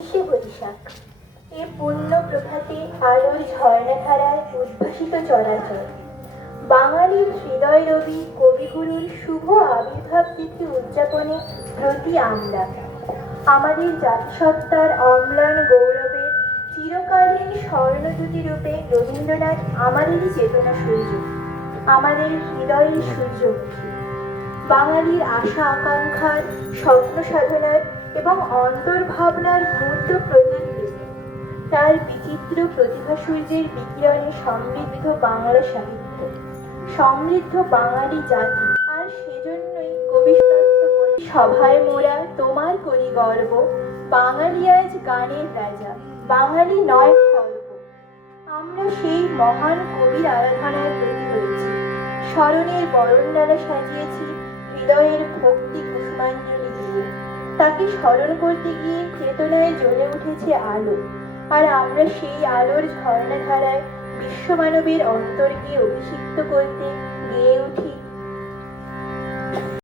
বৈশাখ এ পূর্ণ প্রভাতে আলোর ঝর্ণাধারায় উদ্ভাসিত চরাচর। বাঙালির হৃদয় রবি কবিগুরুর শুভ আবির্ভাব তিথি উদযাপনে ব্রতী আমরা। আমাদের জাতিসত্তার অম্লান গৌরবের চিরকালীন স্বর্ণজ্যোতি রূপে রবীন্দ্রনাথ আমাদেরই চেতনা সূর্য, আমাদের হৃদয়ের সূর্যমুখী। বাঙালির আশা আকাঙ্ক্ষার, স্বপ্ন সাধনার এবং অন্তর্ভাবনার মূর্ত প্রতিনিধি। তার বিচিত্র প্রতিভা সূর্যের বিকিরণে সমৃদ্ধ বাংলা সাহিত্য, সমৃদ্ধ বাঙালি জাতি। আর সেজন্যই কবি সভায় মোরা তোমার করি গর্ব, বাঙালি আজ গানের রাজা, বাঙালি নয় খর্ব। আমরা সেই মহান কবির আরাধনায় প্রতি হয়েছি, স্মরণের বরণডালা সাজিয়েছি হৃদয়ের ভক্তি কুসুমাঞ্জলি দিয়ে। তাকে স্মরণ করতে গিয়ে চেতনায় জ্বলে উঠেছে আলো, আর আমরা সেই আলোর ঝর্ণাধারায় বিশ্বমানবের অন্তরকে অভিষিক্ত করতে গেয়ে উঠি